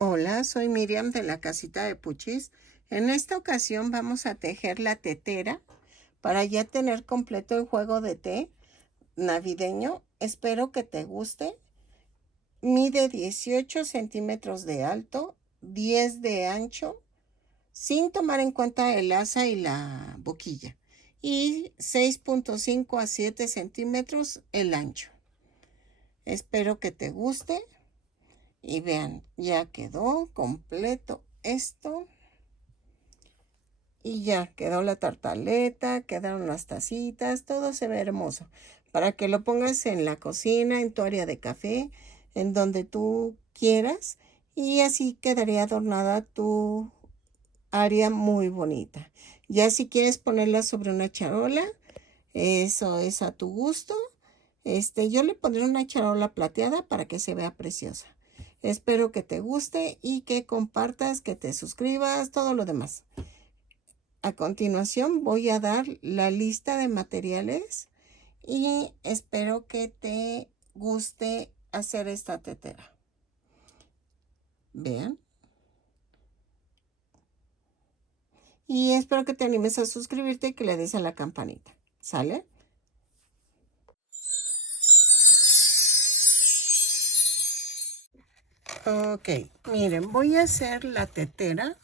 Hola, soy Miriam de la casita de Puchis. En esta ocasión vamos a tejer la tetera para ya tener completo el juego de té navideño. Espero que te guste. Mide 18 centímetros de alto, 10 de ancho, sin tomar en cuenta el asa y la boquilla, y 6.5 a 7 centímetros el ancho. Espero que te guste y vean, ya quedó completo esto. Y ya, quedó la tartaleta, quedaron las tacitas, todo se ve hermoso. Para que lo pongas en la cocina, en tu área de café, en donde tú quieras. Y así quedaría adornada tu área muy bonita. Ya si quieres ponerla sobre una charola, eso es a tu gusto. Yo le pondré una charola plateada para que se vea preciosa. Espero que te guste y que compartas, que te suscribas, todo lo demás. A continuación voy a dar la lista de materiales y espero que te guste hacer esta tetera. Vean. Y espero que te animes a suscribirte y que le des a la campanita. ¿Sale? Ok, miren, voy a hacer la tetera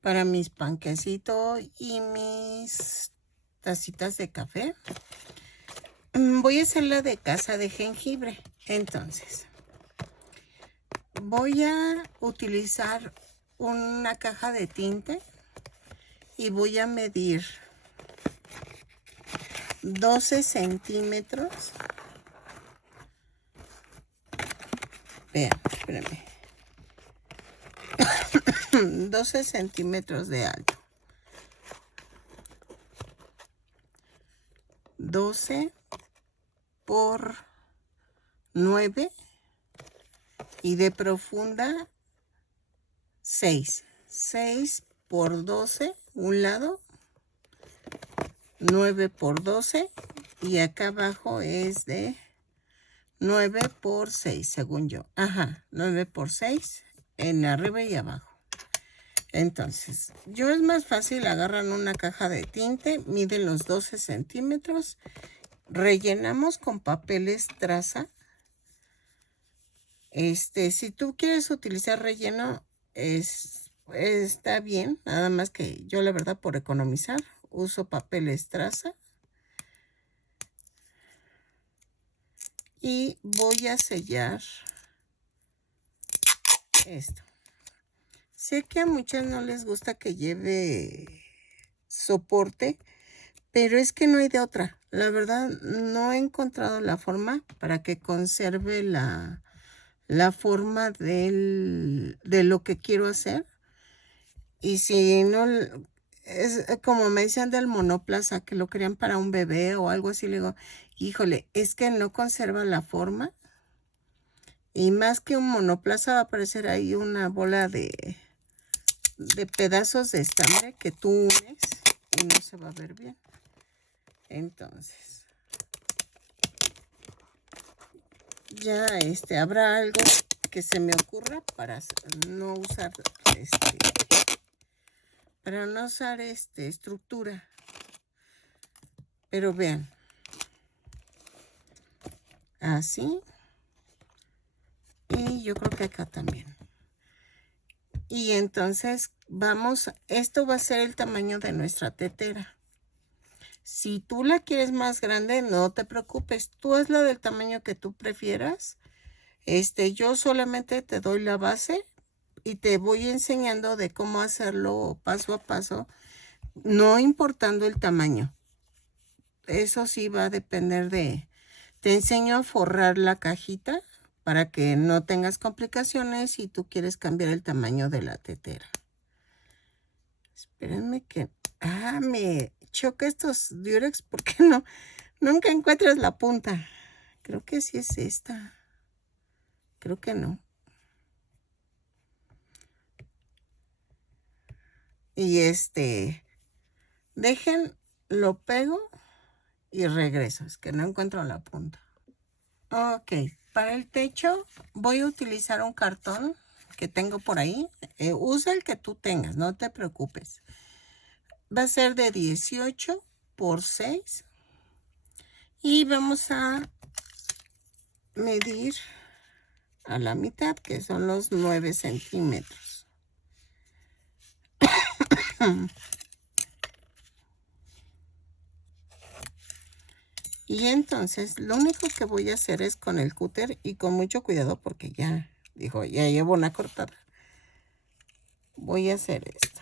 para mis panquecitos y mis tacitas de café. Voy a hacer la de casa de jengibre. Entonces, voy a utilizar una caja de tinte y voy a medir 12 centímetros. Vean, espérenme. 12 centímetros de alto. 12 por 9 y de profunda 6. 6 por 12, un lado, 9 por 12 y acá abajo es de 9 por 6, según yo. Ajá, 9 por 6 en arriba y abajo. Entonces, yo es más fácil, agarran una caja de tinte, miden los 12 centímetros, rellenamos con papel estraza. Si tú quieres utilizar relleno, está bien, nada más que yo la verdad por economizar uso papel estraza. Y voy a sellar esto. Sé que a muchas no les gusta que lleve soporte, pero es que no hay de otra. La verdad, no he encontrado la forma para que conserve la forma de lo que quiero hacer. Y si no, es como me decían del monoplaza, que lo querían para un bebé o algo así. Le digo, híjole, es que no conserva la forma. Y más que un monoplaza va a aparecer ahí una bola de pedazos de estambre que tú unes y no se va a ver bien. Entonces, ya habrá algo que se me ocurra para no usar estructura. Pero vean, así, y yo creo que acá también. Y entonces esto va a ser el tamaño de nuestra tetera. Si tú la quieres más grande, no te preocupes, tú hazla del tamaño que tú prefieras. Yo solamente te doy la base y te voy enseñando de cómo hacerlo paso a paso, no importando el tamaño. Eso sí va a depender te enseño a forrar la cajita para que no tengas complicaciones si tú quieres cambiar el tamaño de la tetera. Espérenme que... me choca estos Durex porque nunca encuentras la punta. Creo que sí es esta. Creo que no. Y dejen, lo pego y regreso. Es que no encuentro la punta. Ok, para el techo voy a utilizar un cartón que tengo por ahí. Usa el que tú tengas, no te preocupes. Va a ser de 18 por 6. Y vamos a medir a la mitad, que son los 9 centímetros. Y entonces lo único que voy a hacer es con el cúter y con mucho cuidado porque ya llevo una cortada. Voy a hacer esto.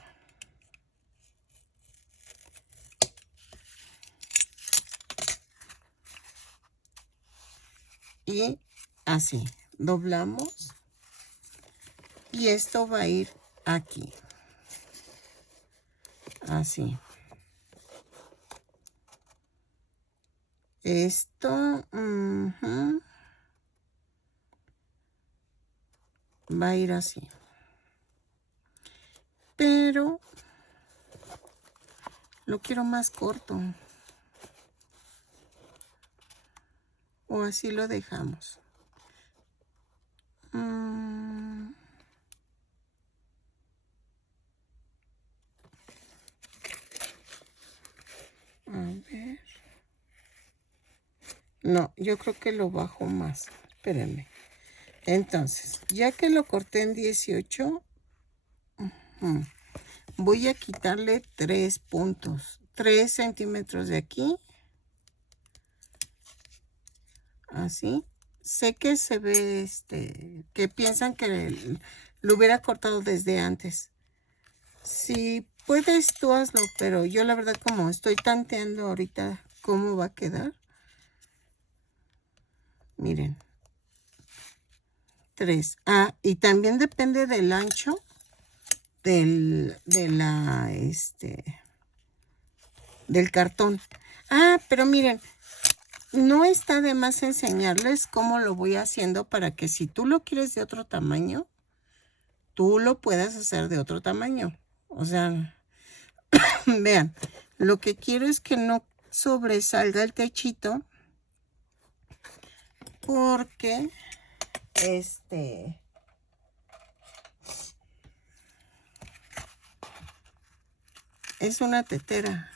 Y así, doblamos. Y esto va a ir aquí. Así. Esto va a ir así. Pero lo quiero más corto. O así lo dejamos. A ver. No, yo creo que lo bajo más. Espérenme. Entonces, ya que lo corté en 18, voy a quitarle 3 puntos. 3 centímetros de aquí. Así. Sé que se ve, que piensan que lo hubiera cortado desde antes. Si puedes, tú hazlo, pero yo la verdad como estoy tanteando ahorita cómo va a quedar. Miren. 3. Ah, y también depende del ancho del cartón. Ah, pero miren, no está de más enseñarles cómo lo voy haciendo para que si tú lo quieres de otro tamaño, tú lo puedas hacer de otro tamaño. O sea, vean, lo que quiero es que no sobresalga el techito porque es una tetera.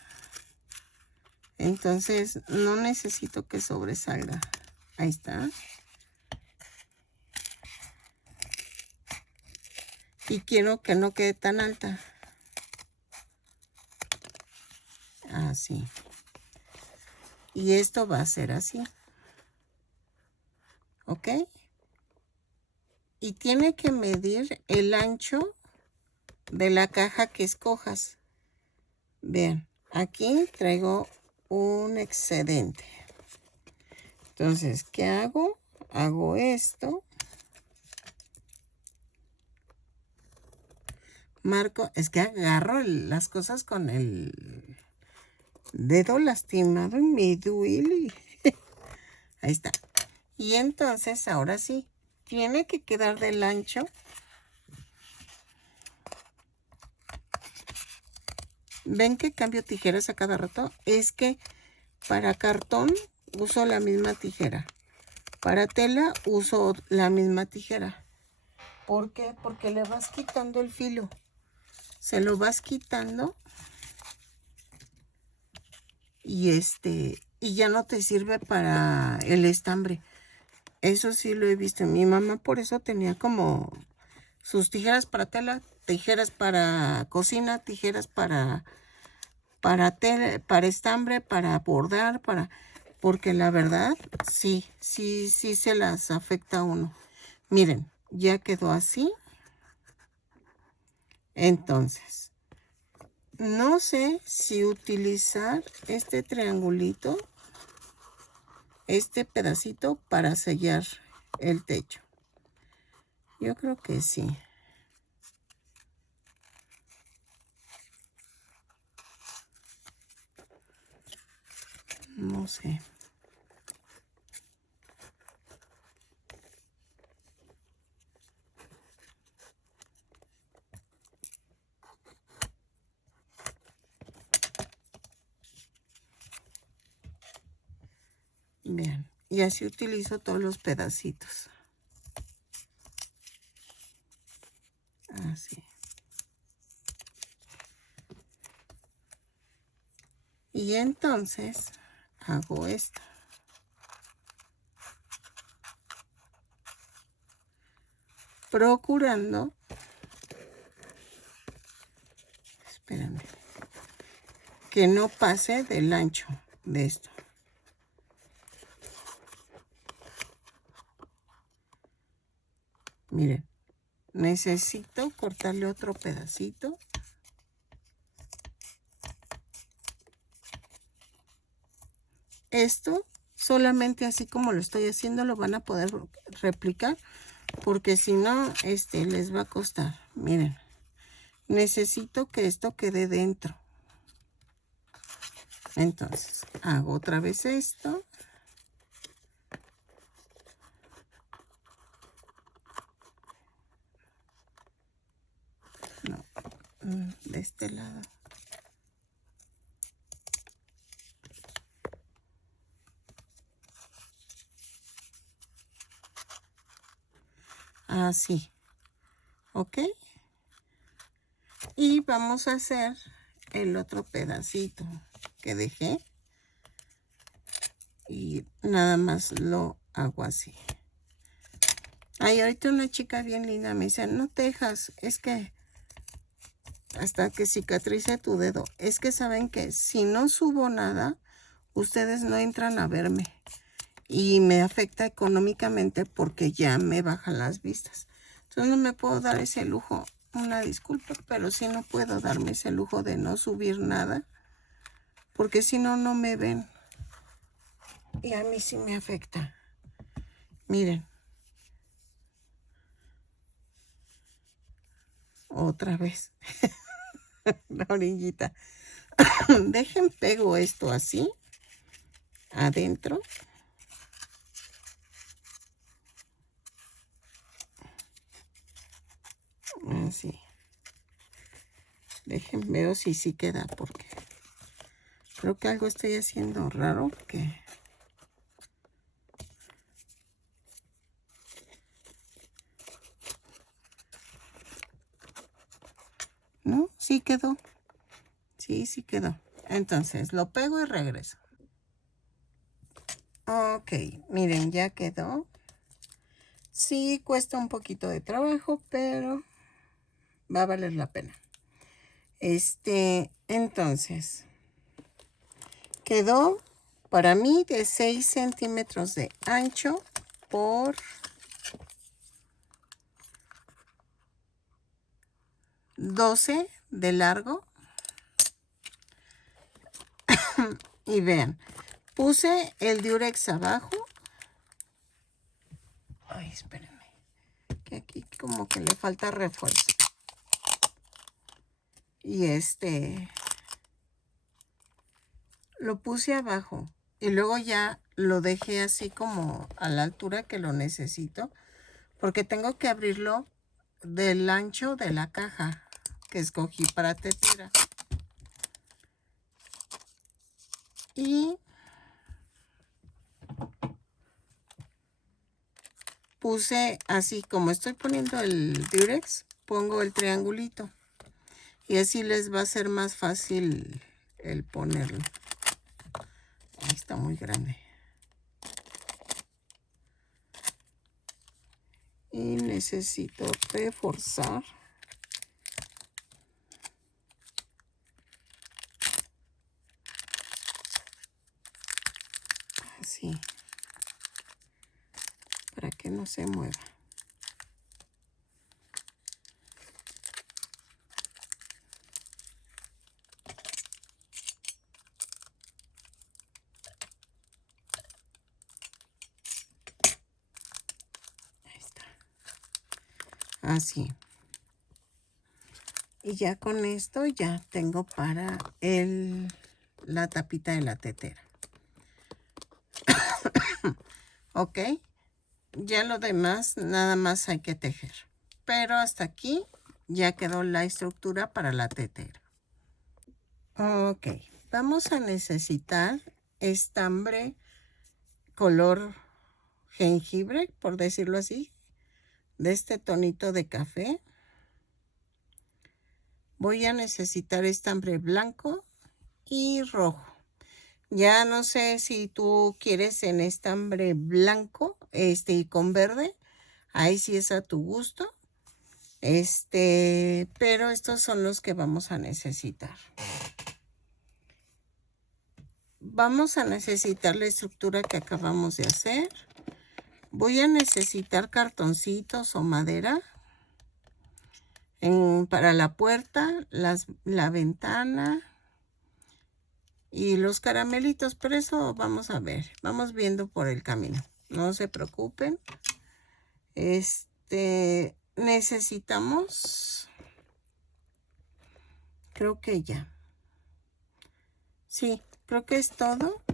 Entonces no necesito que sobresalga. Ahí está. Y quiero que no quede tan alta. Así. Y esto va a ser así. ¿Ok? Y tiene que medir el ancho de la caja que escojas. Vean, aquí traigo un excedente. Entonces, ¿qué hago? Hago esto. Marco, es que agarro las cosas con el dedo lastimado y me duele. Ahí está. Y entonces, ahora sí, tiene que quedar del ancho. ¿Ven que cambio tijeras a cada rato? Es que para cartón uso la misma tijera. Para tela uso la misma tijera. ¿Por qué? Porque le vas quitando el filo. Se lo vas quitando. Y ya no te sirve para el estambre. Eso sí lo he visto. Mi mamá por eso tenía como sus tijeras para tela, tijeras para cocina, tijeras para tela, para estambre, para bordar, porque la verdad sí se las afecta a uno. Miren, ya quedó así. Entonces, no sé si utilizar este triangulito, este pedacito para sellar el techo. Yo creo que sí. No sé. Vean, y así utilizo todos los pedacitos. Así. Y entonces hago esto. Procurando, espérame, que no pase del ancho de esto. Miren, necesito cortarle otro pedacito. Esto solamente así como lo estoy haciendo lo van a poder replicar, porque si no, les va a costar. Miren, necesito que esto quede dentro. Entonces, hago otra vez esto. No, de este lado. Así. ¿Ok? Y vamos a hacer el otro pedacito que dejé. Y nada más lo hago así. Ay, ahorita una chica bien linda me dice, no tejas, es que hasta que cicatrice tu dedo. Es que saben que si no subo nada, ustedes no entran a verme. Y me afecta económicamente porque ya me bajan las vistas. Entonces no me puedo dar ese lujo. Una disculpa, pero sí no puedo darme ese lujo de no subir nada. Porque si no, no me ven. Y a mí sí me afecta. Miren. Otra vez. La orillita. Dejen pego esto así. Adentro. Así. Dejen veo si sí queda porque creo que algo estoy haciendo raro que... ¿No? Sí quedó. Sí, sí quedó. Entonces, lo pego y regreso. Ok, miren, ya quedó. Sí, cuesta un poquito de trabajo, pero va a valer la pena. Entonces, quedó para mí de 6 centímetros de ancho por 12 de largo. Y vean, puse el Durex abajo. Ay, espérenme, que aquí como que le falta refuerzo. Y lo puse abajo. Y luego ya lo dejé así como a la altura que lo necesito. Porque tengo que abrirlo del ancho de la caja que escogí para tetera. Y puse así, como estoy poniendo el Durex, pongo el triangulito. Y así les va a ser más fácil el ponerlo. Ahí está muy grande. Y necesito reforzar. Así. Para que no se mueva. Ahí está. Así. Y ya con esto ya tengo para la tapita de la tetera. Ok. Ya lo demás nada más hay que tejer. Pero hasta aquí ya quedó la estructura para la tetera. Ok. Vamos a necesitar estambre color jengibre, por decirlo así. De este tonito de café. voy a necesitar estambre blanco y rojo. Ya no sé si tú quieres en estambre blanco, y con verde. Ahí sí es a tu gusto. Pero estos son los que vamos a necesitar. Vamos a necesitar la estructura que acabamos de hacer. Voy a necesitar cartoncitos o madera para la puerta, la ventana y los caramelitos, pero eso vamos a ver, vamos viendo por el camino. No se preocupen. Necesitamos, creo que ya. Sí, creo que es todo.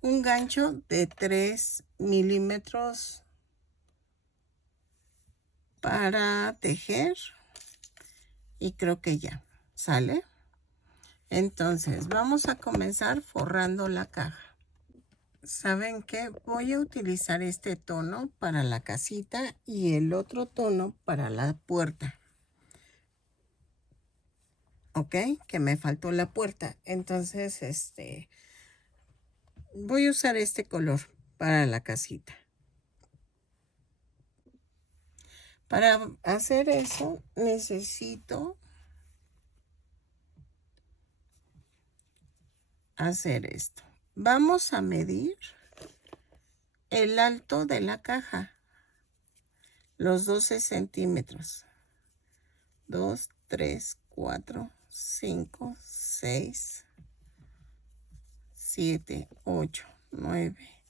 Un gancho de 3 milímetros para tejer. Y creo que ya, ¿sale? Entonces, vamos a comenzar forrando la caja. ¿Saben qué? Voy a utilizar este tono para la casita y el otro tono para la puerta. ¿Ok? Que me faltó la puerta. Entonces, voy a usar este color para la casita. Para hacer eso, necesito hacer esto. Vamos a medir el alto de la caja. Los 12 centímetros. 2, 3, 4, 5, 6, 7, 8, 9,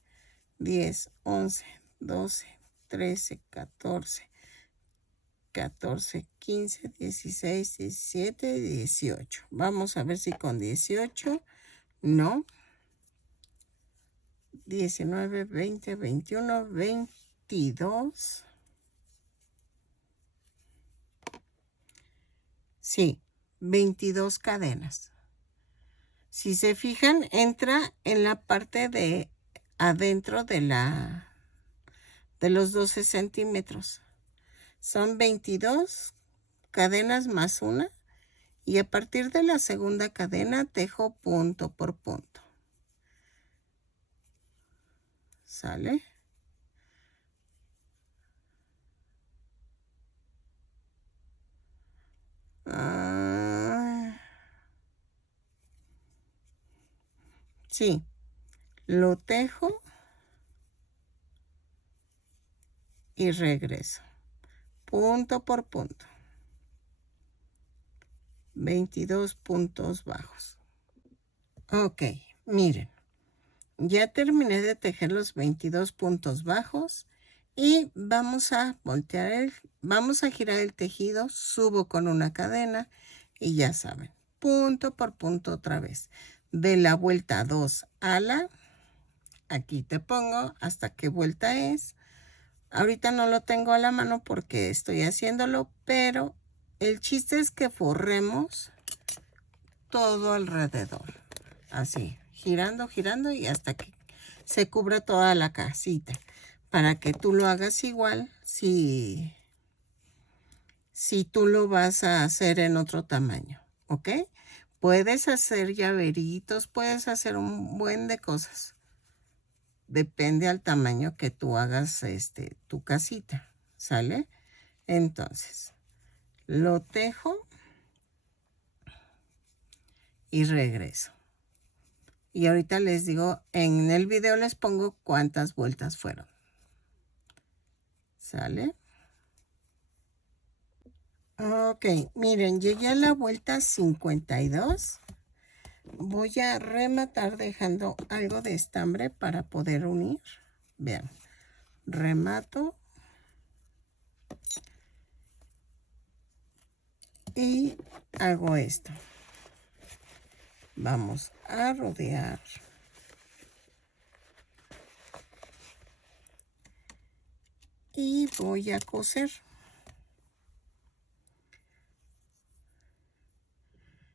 10, 11, 12, 13, 14, 15, 16, 17, 18. Vamos a ver si con 18, no. 19, 20, 21, 22. Sí, 22 cadenas. Si se fijan, entra en la parte de adentro de los 12 centímetros. Son 22 cadenas más una. Y a partir de la segunda cadena tejo punto por punto. ¿Sale? Sí, lo tejo y regreso. Punto por punto. 22 puntos bajos. Ok, miren. Ya terminé de tejer los 22 puntos bajos y vamos a voltear vamos a girar el tejido, subo con una cadena y ya saben, punto por punto otra vez. De la vuelta 2 a aquí te pongo hasta qué vuelta es. Ahorita no lo tengo a la mano porque estoy haciéndolo, pero el chiste es que forremos todo alrededor. Así, girando, girando y hasta que se cubra toda la casita. Para que tú lo hagas igual si tú lo vas a hacer en otro tamaño, ¿ok? Puedes hacer llaveritos, puedes hacer un buen de cosas. Depende al tamaño que tú hagas tu casita, ¿sale? Entonces, lo tejo y regreso. Y ahorita les digo, en el video les pongo cuántas vueltas fueron. ¿Sale? Ok, miren, llegué a la vuelta 52. Voy a rematar dejando algo de estambre para poder unir. Vean, remato. Y hago esto. Vamos a rodear. Y voy a coser.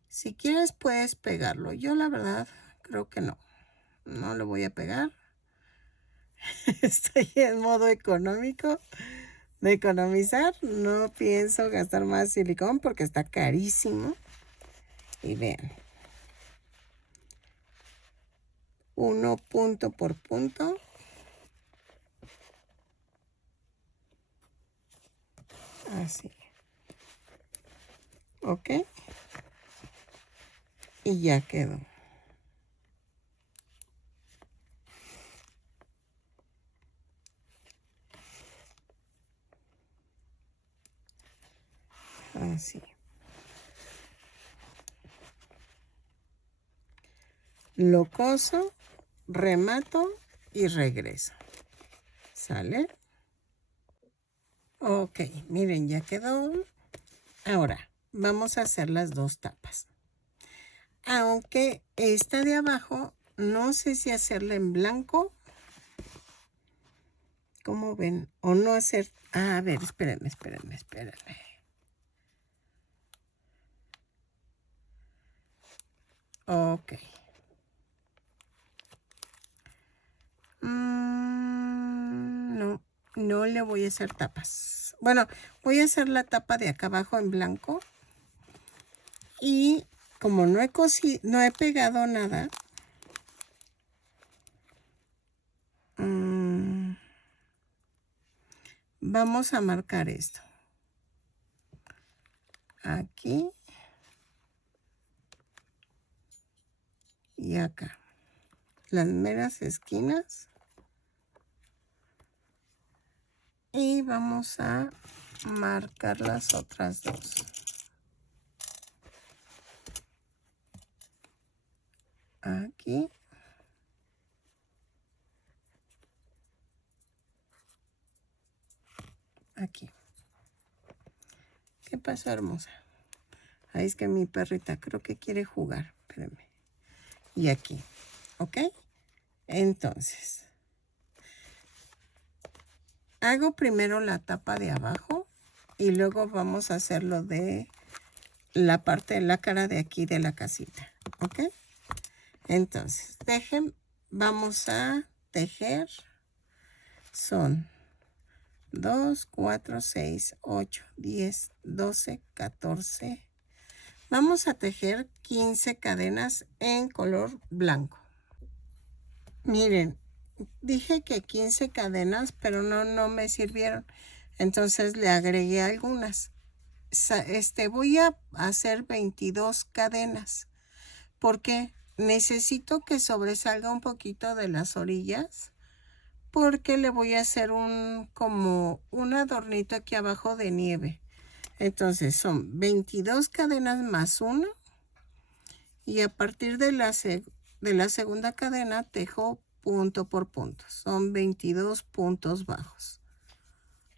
Si quieres puedes pegarlo. Yo la verdad creo que no. No lo voy a pegar. Estoy en modo económico de economizar. No pienso gastar más silicón porque está carísimo. Y vean. Uno punto por punto. Así. ¿Ok? Y ya quedó. Así. Lo coso, remato y regreso. ¿Sale? Ok, miren, ya quedó. Ahora, vamos a hacer las dos tapas. Aunque esta de abajo, no sé si hacerla en blanco. ¿Cómo ven? O no hacer... Ah, a ver, espérenme. Ok. No le voy a hacer tapas. Bueno, voy a hacer la tapa de acá abajo en blanco. Y como no he pegado nada, vamos a marcar esto. Aquí. Y acá. Las meras esquinas. Y vamos a marcar las otras dos. Aquí. Aquí. ¿Qué pasó, hermosa? Ahí es que mi perrita creo que quiere jugar. Espérenme. Y aquí. ¿Ok? Entonces. Hago primero la tapa de abajo. Y luego vamos a hacer lo de la parte de la cara de aquí de la casita. ¿Ok? Entonces, vamos a tejer. Son 2, 4, 6, 8, 10, 12, 14. Vamos a tejer 15 cadenas en color blanco. Miren, dije que 15 cadenas, pero no me sirvieron. Entonces le agregué algunas. Voy a hacer 22 cadenas porque necesito que sobresalga un poquito de las orillas, porque le voy a hacer como un adornito aquí abajo de nieve. Entonces son 22 cadenas más 1 y a partir de la segunda cadena tejo punto por punto. Son 22 puntos bajos.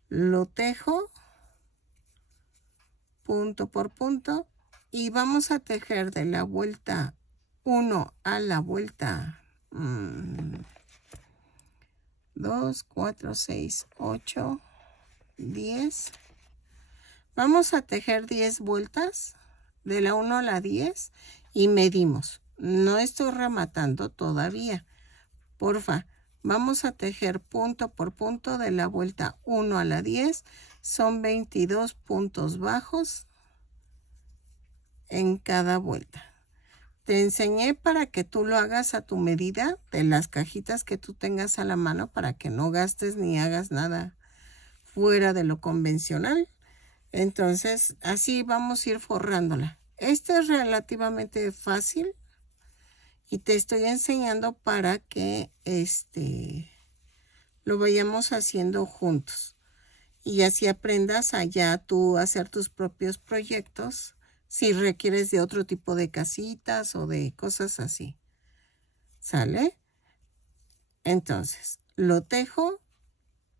Lo tejo punto por punto y vamos a tejer de la vuelta 1 a la vuelta 2, 4, 6, 8, 10. Vamos a tejer 10 vueltas de la 1 a la 10 y medimos. No estoy rematando todavía. Porfa, vamos a tejer punto por punto de la vuelta 1 a la 10. Son 22 puntos bajos en cada vuelta. Te enseñé para que tú lo hagas a tu medida de las cajitas que tú tengas a la mano para que no gastes ni hagas nada fuera de lo convencional. Entonces, así vamos a ir forrándola. Este es relativamente fácil y te estoy enseñando para que lo vayamos haciendo juntos. Y así aprendas allá tú a hacer tus propios proyectos si requieres de otro tipo de casitas o de cosas así. ¿Sale? Entonces, lo tejo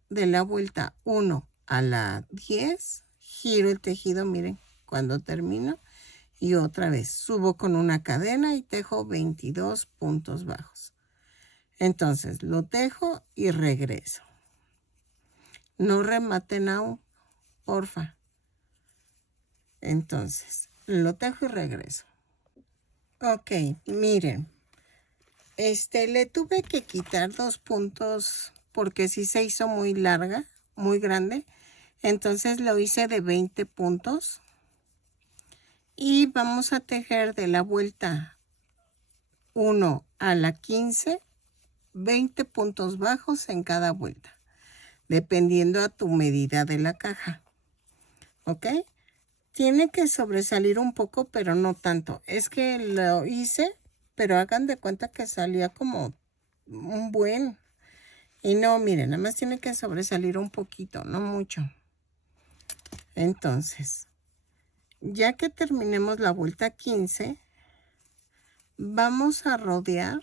de la vuelta 1 a la 10. Giro el tejido, miren, cuando termino. Y otra vez subo con una cadena y tejo 22 puntos bajos. Entonces, lo tejo y regreso. No rematen aún, porfa. Entonces, lo tejo y regreso. Ok, miren. Le tuve que quitar 2 puntos porque sí se hizo muy larga, muy grande. Entonces lo hice de 20 puntos. Y vamos a tejer de la vuelta 1 a la 15, 20 puntos bajos en cada vuelta, dependiendo a tu medida de la caja. ¿Ok? Tiene que sobresalir un poco, pero no tanto. Es que lo hice, pero hagan de cuenta que salía como un buen. Y no, miren, nada más tiene que sobresalir un poquito, no mucho. Entonces, ya que terminemos la vuelta 15, vamos a rodear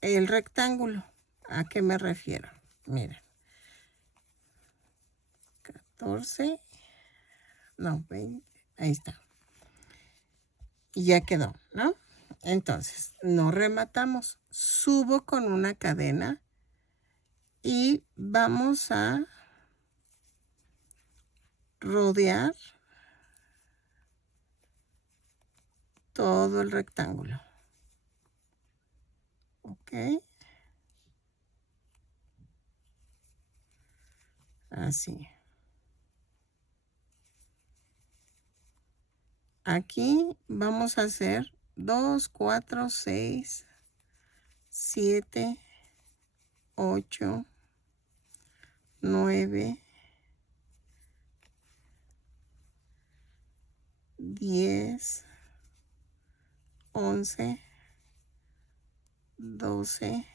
el rectángulo. ¿A qué me refiero? Miren. 14, no, 20, ahí está. Y ya quedó, ¿no? Entonces, no rematamos. Subo con una cadena y vamos a rodear todo el rectángulo. ¿Ok? Así. Aquí vamos a hacer 2, 4, 6, 7, 8, 9, 10, 11, 12,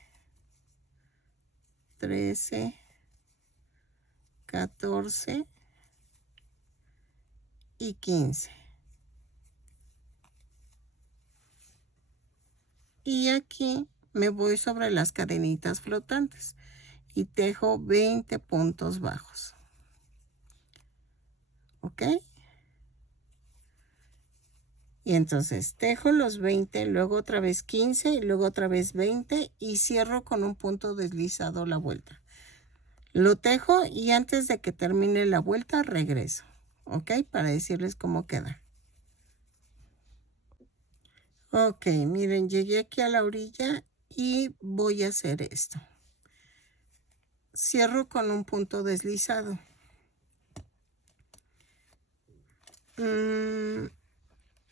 13, 14 y 15. Y aquí me voy sobre las cadenitas flotantes y tejo 20 puntos bajos. ¿Ok? Y entonces tejo los 20, luego otra vez 15 y luego otra vez 20 y cierro con un punto deslizado la vuelta. Lo tejo y antes de que termine la vuelta regreso. ¿Ok? Para decirles cómo queda. Ok, miren, llegué aquí a la orilla y voy a hacer esto. Cierro con un punto deslizado.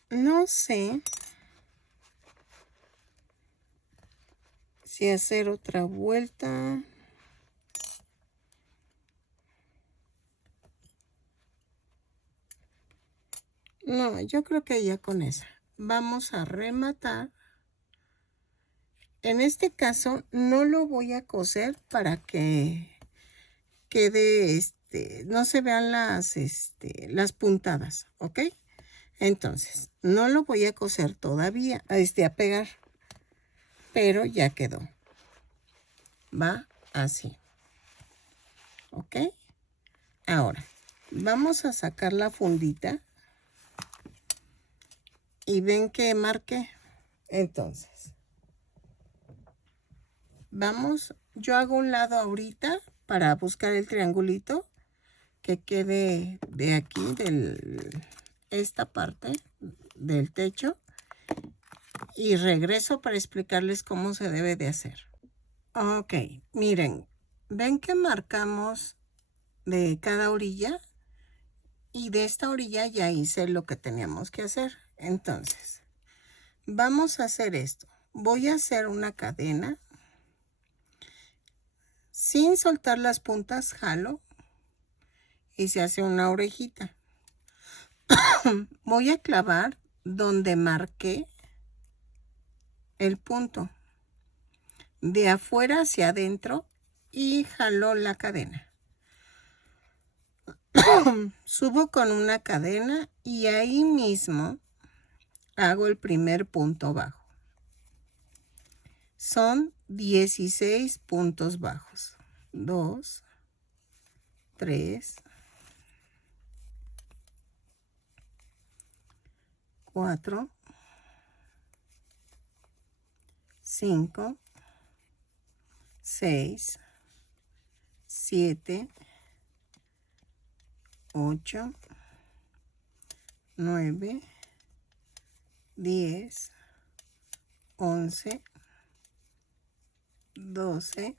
No sé si hacer otra vuelta. No, yo creo que ya con esa. Vamos a rematar. En este caso no lo voy a coser para que quede, no se vean las puntadas, ¿ok? Entonces, no lo voy a coser todavía, a pegar, pero ya quedó. Va así, ¿ok? Ahora, vamos a sacar la fundita y ven que marqué. Entonces, vamos, yo hago un lado ahorita para buscar el triangulito que quede de aquí, esta parte del techo, y regreso para explicarles cómo se debe de hacer. Ok, miren, ven que marcamos de cada orilla y de esta orilla ya hice lo que teníamos que hacer. Entonces, vamos a hacer esto. Voy a hacer una cadena. Sin soltar las puntas, jalo y se hace una orejita. Voy a clavar donde marqué el punto. De afuera hacia adentro y jalo la cadena. Subo con una cadena y ahí mismo hago el primer punto bajo. Son 16 puntos bajos. 2, 3, 4, 5, 6, 7, 8, 9, 10, 11, 12,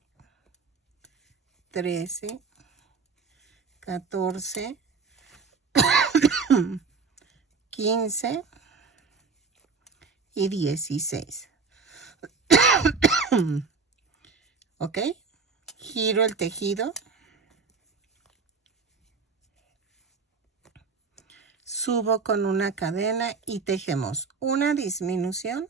13, 14, 15 y 16. ¿Ok? Giro el tejido. Subo con una cadena y tejemos una disminución,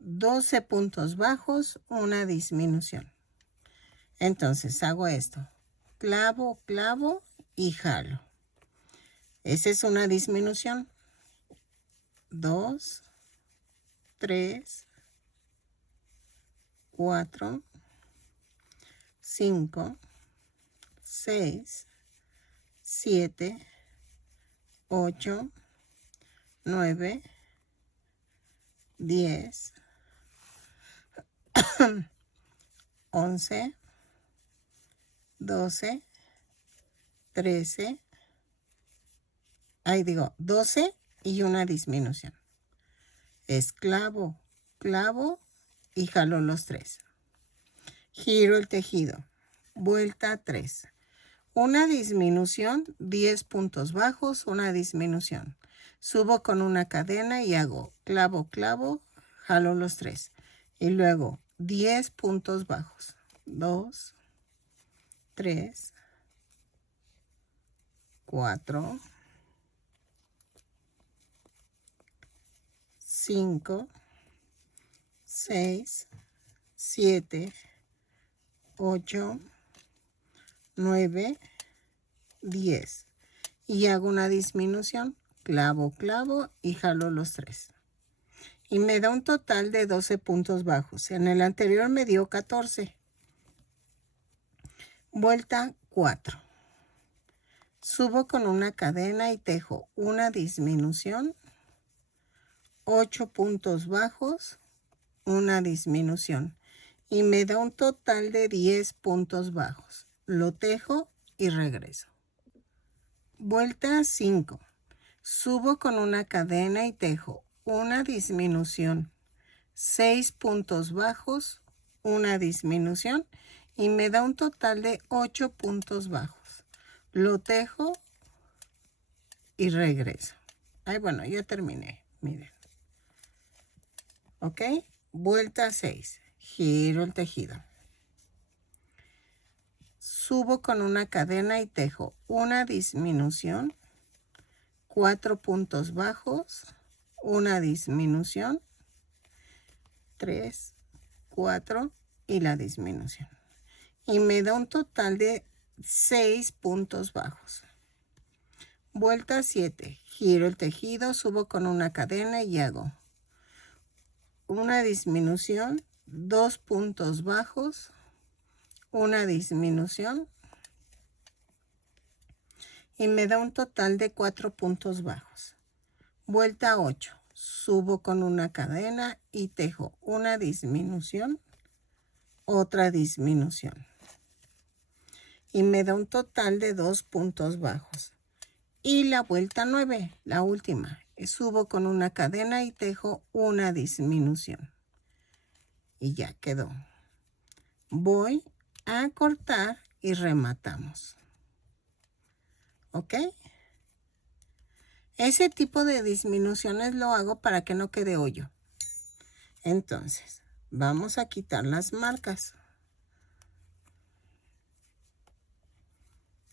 12 puntos bajos, una disminución. Entonces hago esto, clavo, clavo y jalo. Esa es una disminución. 2, 3, 4, 5, 6, 7, 8, 9, 10, 11, 12, 13, 12 y una disminución. Es clavo, clavo y jalo los 3. Giro el tejido, vuelta 3. Una disminución, 10 puntos bajos, una disminución. Subo con una cadena y hago clavo, clavo, jalo los 3. Y luego 10 puntos bajos. 2, 3, 4, 5, 6, 7, 8, 9, 10. Y hago una disminución, clavo, clavo y jalo los 3. Y me da un total de 12 puntos bajos. En el anterior me dio 14. Vuelta 4. Subo con una cadena y tejo una disminución, 8 puntos bajos, una disminución. Y me da un total de 10 puntos bajos. Lo tejo y regreso. Vuelta 5. Subo con una cadena y tejo una disminución, 6 puntos bajos, una disminución y me da un total de 8 puntos bajos. Lo tejo y regreso. Ay, bueno, ya terminé, miren. ¿Ok? Vuelta 6. Giro el tejido. Subo con una cadena y tejo una disminución, 4 puntos bajos, una disminución, 3, 4 y la disminución. Y me da un total de 6 puntos bajos. Vuelta 7. Giro el tejido, subo con una cadena y hago una disminución, 2 puntos bajos, una disminución y me da un total de 4 puntos bajos. Vuelta 8. Subo con una cadena y tejo una disminución, otra disminución. Y me da un total de 2 puntos bajos. Y la vuelta 9, la última. Subo con una cadena y tejo una disminución. Y ya quedó. Voy a cortar y rematamos. ¿Ok? Ese tipo de disminuciones lo hago para que no quede hoyo. Entonces, vamos a quitar las marcas.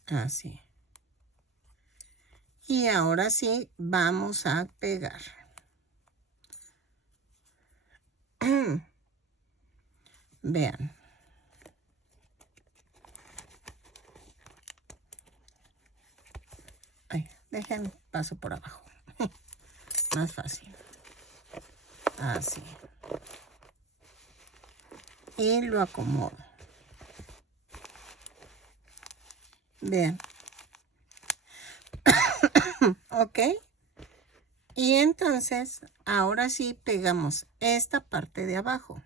Así. Y ahora sí, vamos a pegar. Vean. Ay, dejen, paso por abajo. Más fácil. Así. Y lo acomodo. Vean. ¿Ok? Y entonces, ahora sí pegamos esta parte de abajo.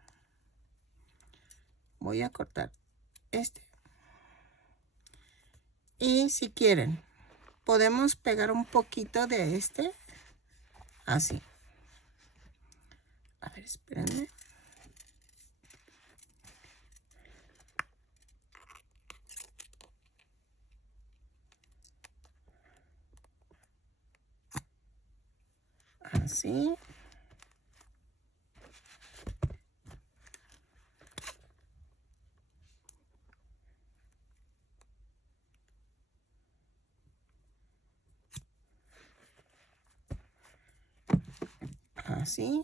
Voy a cortar este. Y si quieren, podemos pegar un poquito de este. Así. A ver, espérenme. Así. Así.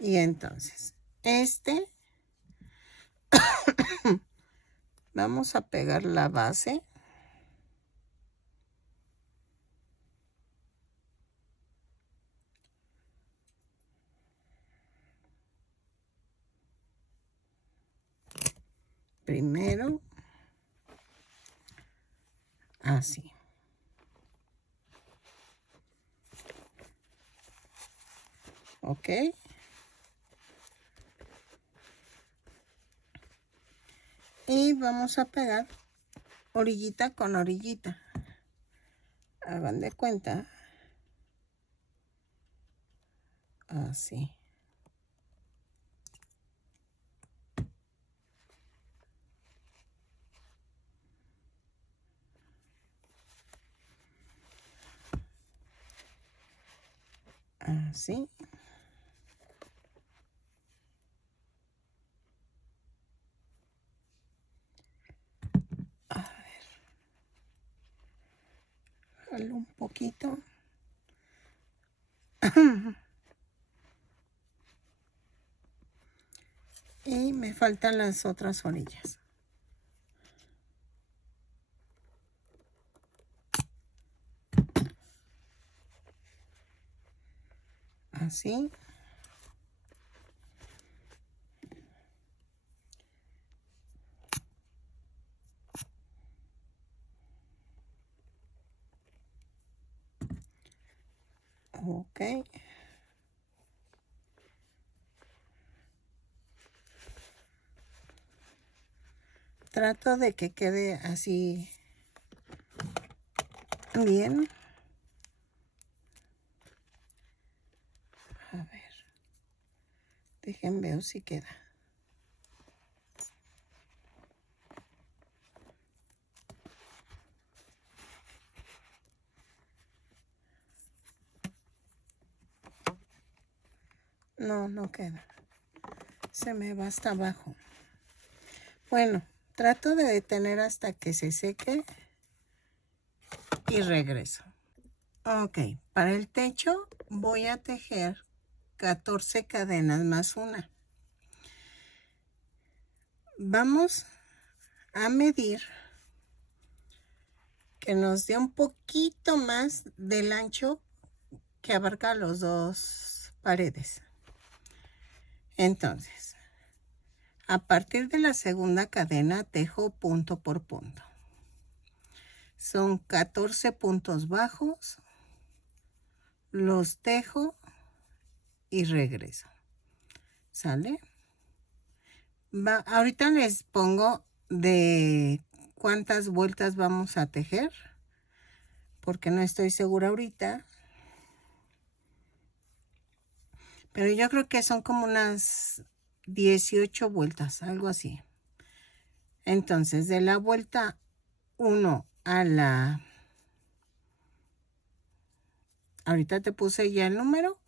Y entonces, vamos a pegar la base. Primero, así. ¿Ok? Y vamos a pegar orillita con orillita. Hagan de cuenta. Así. Así. A ver. Jalo un poquito. Y me faltan las otras orillas. Así. Ok. Trato de que quede así bien. A ver. Dejen ver si queda. No, no queda. Se me va hasta abajo. Bueno, trato de detener hasta que se seque y regreso. Ok, para el techo voy a tejer 14 cadenas más una. Vamos a medir que nos dé un poquito más del ancho que abarca los dos paredes. Entonces, a partir de la segunda cadena tejo punto por punto. Son 14 puntos bajos, los tejo y regreso. ¿Sale? Ahorita les pongo de cuántas vueltas vamos a tejer, porque no estoy segura ahorita. Pero yo creo que son como unas 18 vueltas, algo así. Entonces, de la vuelta 1 a la... Ahorita te puse ya el número.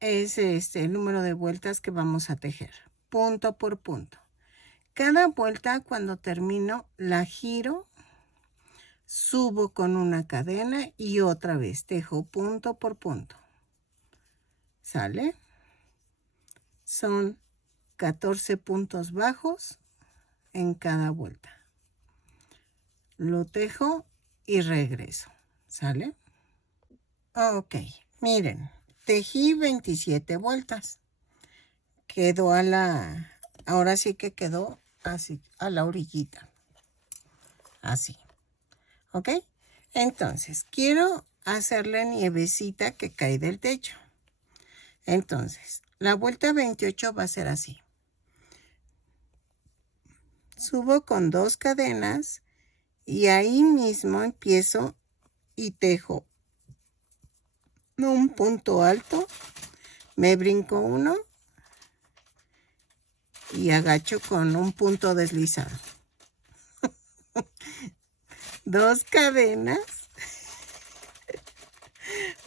Es el número de vueltas que vamos a tejer. Punto por punto. Cada vuelta, cuando termino, la giro, subo con una cadena y otra vez tejo punto por punto. ¿Sale? Son 14 puntos bajos en cada vuelta. Lo tejo y regreso. ¿Sale? Ok, miren, tejí 27 vueltas. Quedó ahora sí que quedó así, a la orillita. Así. ¿Ok? Entonces, quiero hacerle nievecita que cae del techo. Entonces, la vuelta 28 va a ser así. Subo con 2 cadenas y ahí mismo empiezo y tejo un punto alto, me brinco uno y agacho con un punto deslizado. 2 cadenas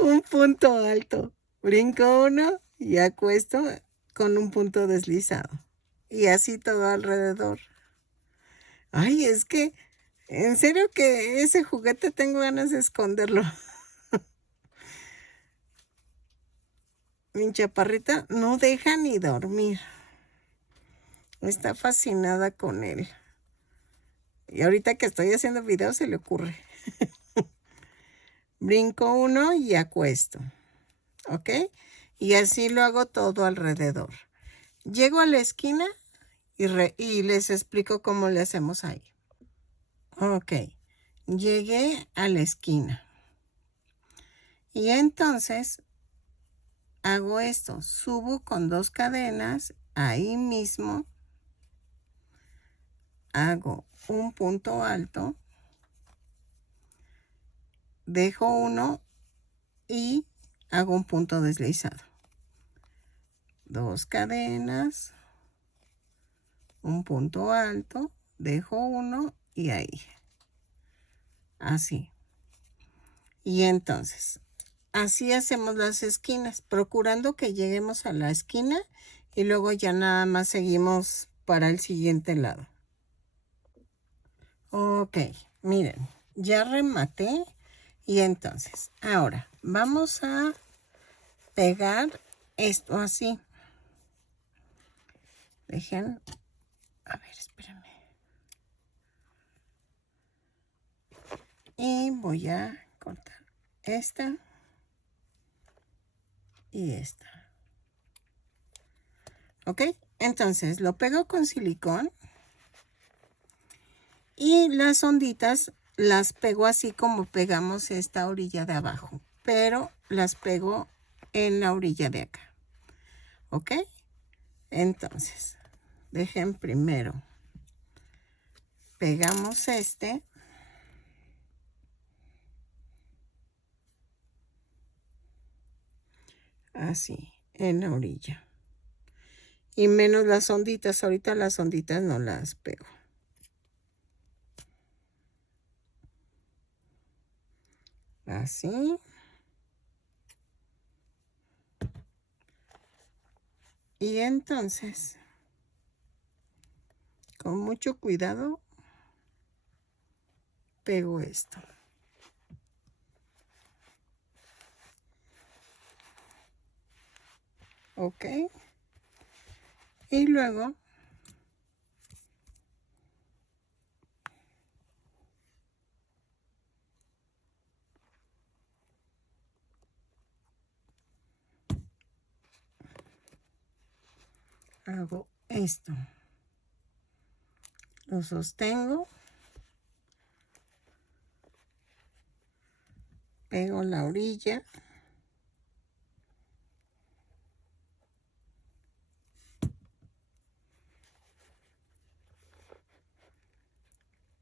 un punto alto. Brinco uno y acuesto con un punto deslizado. Y así todo alrededor. Ay, es que, en serio que ese juguete tengo ganas de esconderlo. Mi chaparrita no deja ni dormir. Está fascinada con él. Y ahorita que estoy haciendo videos se le ocurre. Brinco uno y acuesto. ¿Ok? Y así lo hago todo alrededor. Llego a la esquina y les explico cómo le hacemos ahí. Ok. Llegué a la esquina. Y entonces hago esto. Subo con 2 cadenas. Ahí mismo hago un punto alto. Dejo uno y hago un punto deslizado. 2 cadenas, un punto alto, dejo uno y ahí. Así. Y entonces, así hacemos las esquinas, procurando que lleguemos a la esquina y luego ya nada más seguimos para el siguiente lado. Ok, miren, ya rematé. Y entonces, ahora vamos a pegar esto así. Dejen, a ver, espérenme. Y voy a cortar esta y esta. ¿Ok? Entonces lo pego con silicón. Y las onditas las pego así como pegamos esta orilla de abajo. Pero las pego en la orilla de acá. ¿Ok? Entonces, dejen primero. Pegamos este. Así, en la orilla. Y menos las onditas. Ahorita las onditas no las pego. Así. Y entonces, con mucho cuidado, pego esto. Ok. Y luego hago esto. Lo sostengo. Pego la orilla.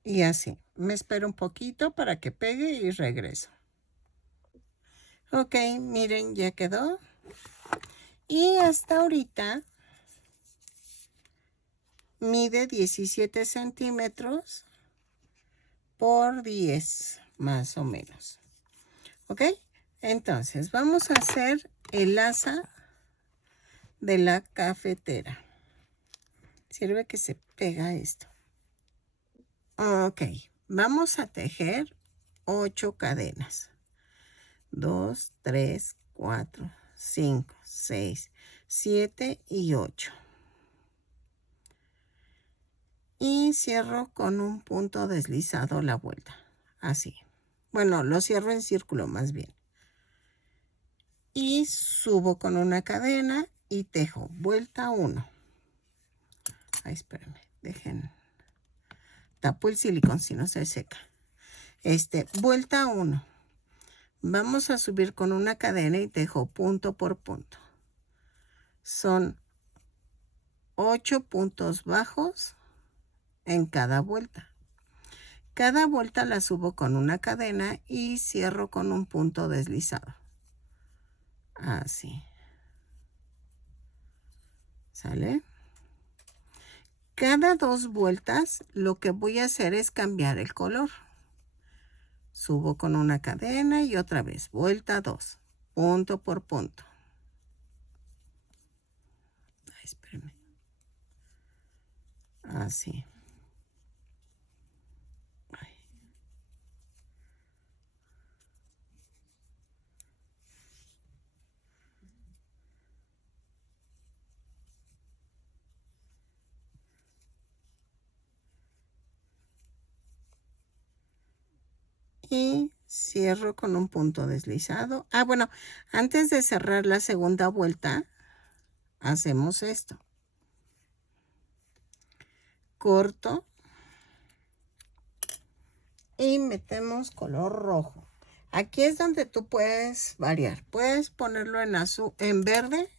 Y así. Me espero un poquito para que pegue y regreso. Ok, miren, ya quedó. Y hasta ahorita mide 17 centímetros por 10, más o menos. ¿Ok? Entonces, vamos a hacer el asa de la cafetera. Sirve que se pega esto. Ok, vamos a tejer 8 cadenas. 2, 3, 4, 5, 6, 7 y 8. Y cierro con un punto deslizado la vuelta. Así. Bueno, lo cierro en círculo más bien. Y subo con una cadena y tejo vuelta 1. Ay, espérenme, dejen. Tapo el silicón si no se seca. Vuelta 1. Vamos a subir con una cadena y tejo punto por punto. Son 8 puntos bajos en cada vuelta. Cada vuelta la subo con una cadena y cierro con un punto deslizado. Así. ¿Sale? Cada 2 vueltas lo que voy a hacer es cambiar el color. Subo con una cadena y otra vez, vuelta 2. punto por punto. Ay, espérame. Así. Ay. Y cierro con un punto deslizado. Ah, bueno, antes de cerrar la segunda vuelta, hacemos esto. Corto y metemos color rojo. Aquí es donde tú puedes variar. Puedes ponerlo en azul, en verde.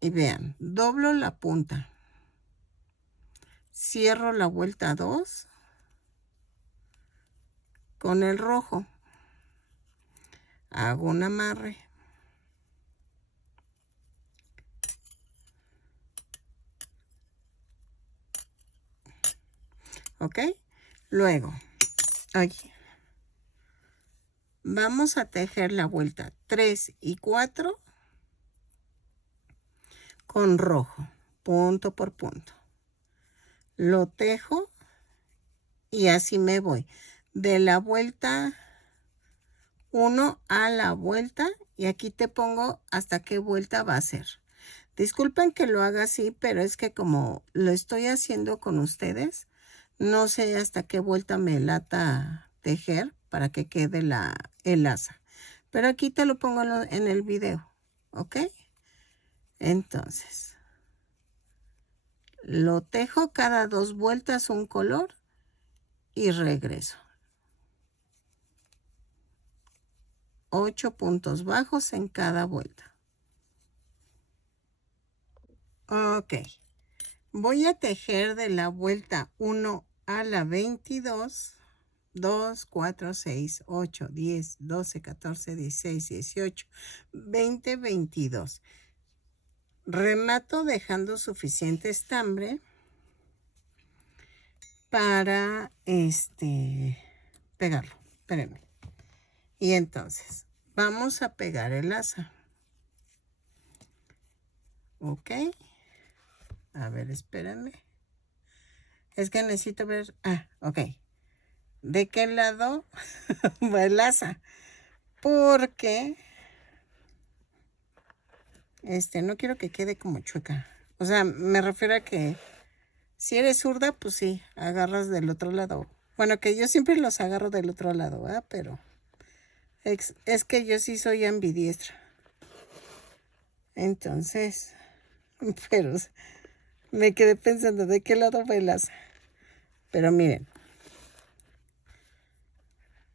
Y vean, doblo la punta. Cierro la vuelta 2 con el rojo. Hago un amarre. ¿Ok? Luego, aquí. Vamos a tejer la vuelta 3 y 4 con rojo, punto por punto. Lo tejo y así me voy. De la vuelta 1 a la vuelta y aquí te pongo hasta qué vuelta va a ser. Disculpen que lo haga así, pero es que como lo estoy haciendo con ustedes, no sé hasta qué vuelta me lata tejer para que quede el asa. Pero aquí te lo pongo en el video, ¿ok? Entonces, lo tejo cada 2 vueltas un color y regreso. 8 puntos bajos en cada vuelta. Ok. Voy a tejer de la vuelta 1 a la 22. 2, 4, 6, 8, 10, 12, 14, 16, 18, 20, 22. Remato dejando suficiente estambre para pegarlo. Espérenme. Y entonces vamos a pegar el asa. Ok. A ver, espérenme. Es que necesito ver. Ah, ok. ¿De qué lado va el asa? Porque no quiero que quede como chueca. O sea, me refiero a que si eres zurda, pues sí, agarras del otro lado. Bueno, que yo siempre los agarro del otro lado, ¿verdad? Pero es que yo sí soy ambidiestra. Entonces, pero me quedé pensando de qué lado va el asa. Pero miren,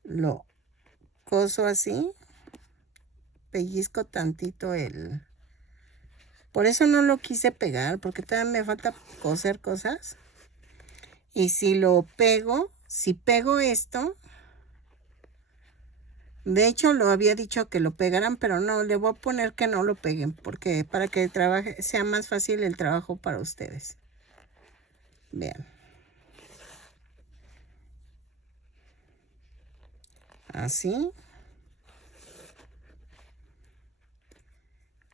lo coso así, pellizco tantito el... Por eso no lo quise pegar, porque todavía me falta coser cosas. Y si lo pego, si pego esto... De hecho, lo había dicho que lo pegaran, pero no, le voy a poner que no lo peguen, porque para que sea más fácil el trabajo para ustedes. Vean. Así.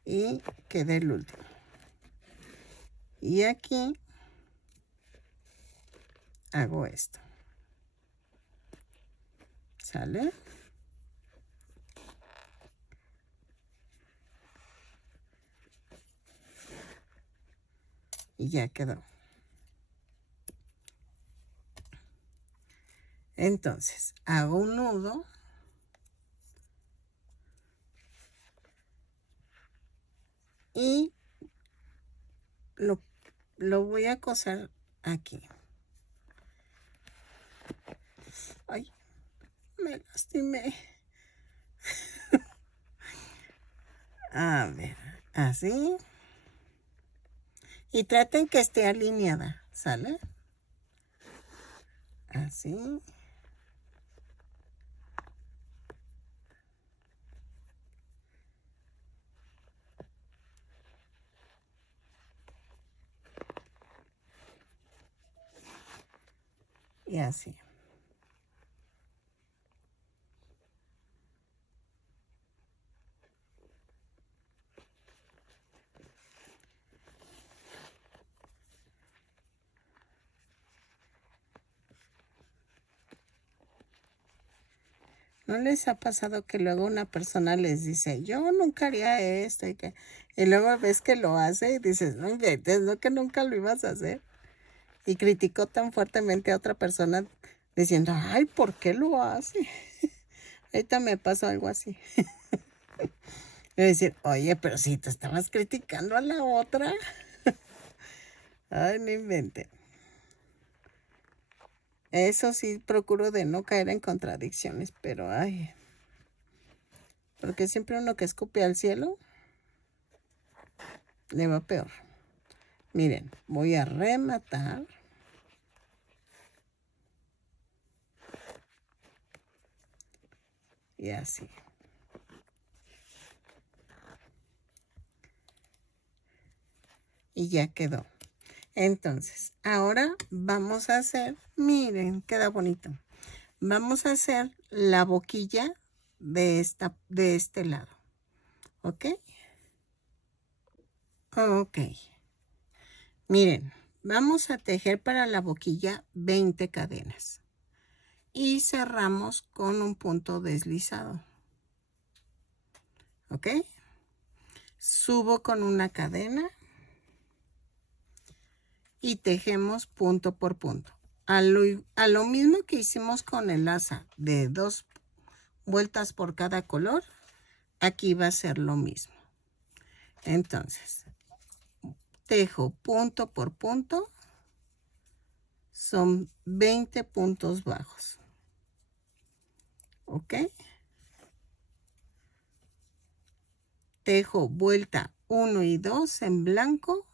Y queda el último. Y aquí hago esto. ¿Sale? Y ya quedó. Entonces, hago un nudo. Y lo voy a coser aquí. Ay, me lastimé. A ver, así. Y traten que esté alineada, ¿sale? Así. Y así. ¿No les ha pasado que luego una persona les dice, yo nunca haría esto y luego ves que lo hace y dices, no inventes, no que nunca lo ibas a hacer? Y criticó tan fuertemente a otra persona diciendo, ay, ¿por qué lo hace? Ahorita me pasó algo así. Y decir, oye, pero si te estabas criticando a la otra. Ay, no inventen. Eso sí, procuro de no caer en contradicciones, pero ay, porque siempre uno que escupe al cielo le va peor. Miren, voy a rematar. Y así. Y ya quedó. Entonces, ahora vamos a hacer, miren, queda bonito. Vamos a hacer la boquilla de este lado. ¿Ok? Ok. Miren, vamos a tejer para la boquilla 20 cadenas. Y cerramos con un punto deslizado. ¿Ok? Subo con una cadena y tejemos punto por punto. A lo mismo que hicimos con el asa de 2 vueltas por cada color, aquí va a ser lo mismo. Entonces, tejo punto por punto, son 20 puntos bajos. ¿Ok? Tejo vuelta 1 y 2 en blanco,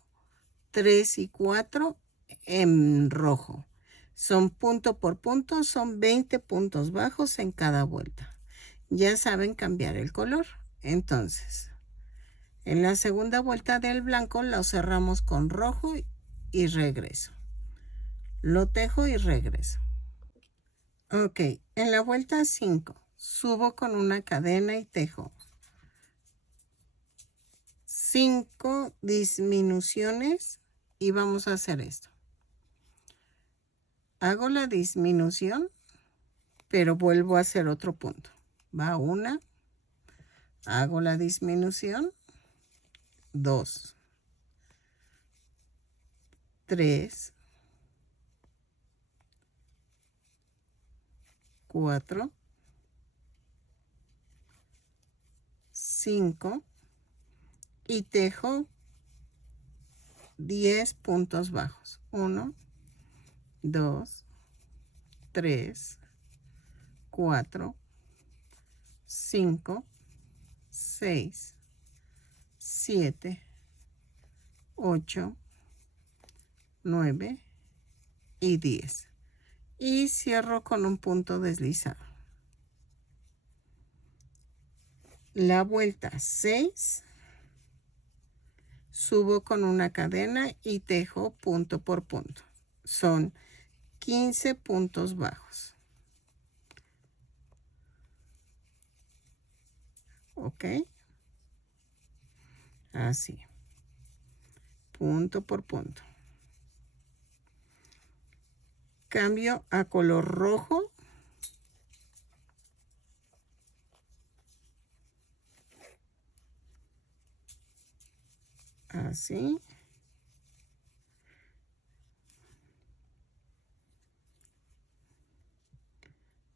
3 y 4 en rojo. Son punto por punto, son 20 puntos bajos en cada vuelta. Ya saben cambiar el color. Entonces, en la segunda vuelta del blanco lo cerramos con rojo y regreso. Lo tejo y regreso. Ok, en la vuelta 5 subo con una cadena y tejo 5 disminuciones y vamos a hacer esto. Hago la disminución, pero vuelvo a hacer otro punto. Va una, hago la disminución, 2, 3, 4, 5 y tejo 10 puntos bajos. 1, 2, 3, 4, 5, 6, 7, 8, 9 y 10. Y cierro con un punto deslizado. La vuelta 6, subo con una cadena y tejo punto por punto. Son 15 puntos bajos. ¿Ok? Así. Punto por punto. Cambio a color rojo. Así.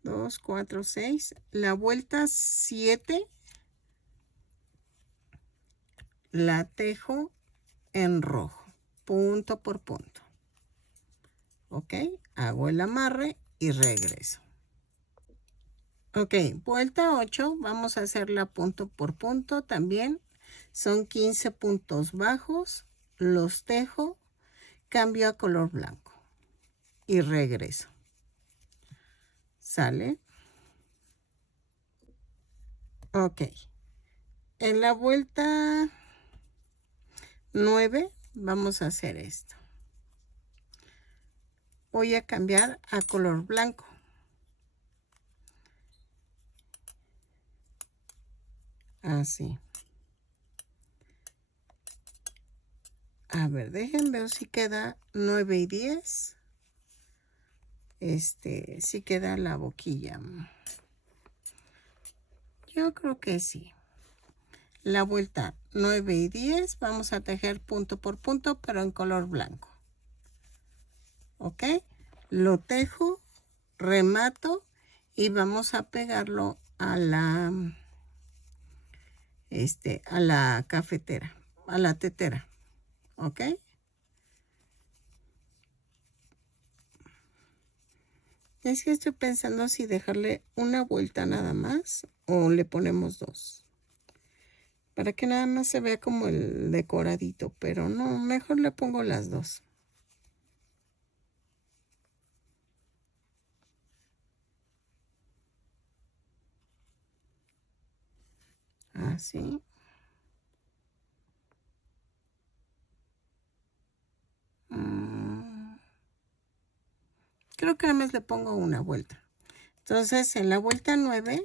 Dos, 4, 6. La vuelta 7 la tejo en rojo, punto por punto. ¿Ok? Hago el amarre y regreso. Ok, vuelta 8, vamos a hacerla punto por punto también. Son 15 puntos bajos, los tejo, cambio a color blanco y regreso. ¿Sale? Ok. En la vuelta 9 vamos a hacer esto. Voy a cambiar a color blanco. Así. A ver, déjenme ver si queda 9 y 10. Sí queda la boquilla. Yo creo que sí. La vuelta 9 y 10 vamos a tejer punto por punto, pero en color blanco. ¿Ok? Lo tejo, remato y vamos a pegarlo a la cafetera, a la tetera. ¿Ok? Es que estoy pensando si dejarle una vuelta nada más o le ponemos dos. Para que nada más se vea como el decoradito, pero no, mejor le pongo las dos. Así. Creo que nada más le pongo una vuelta. Entonces, en la vuelta 9,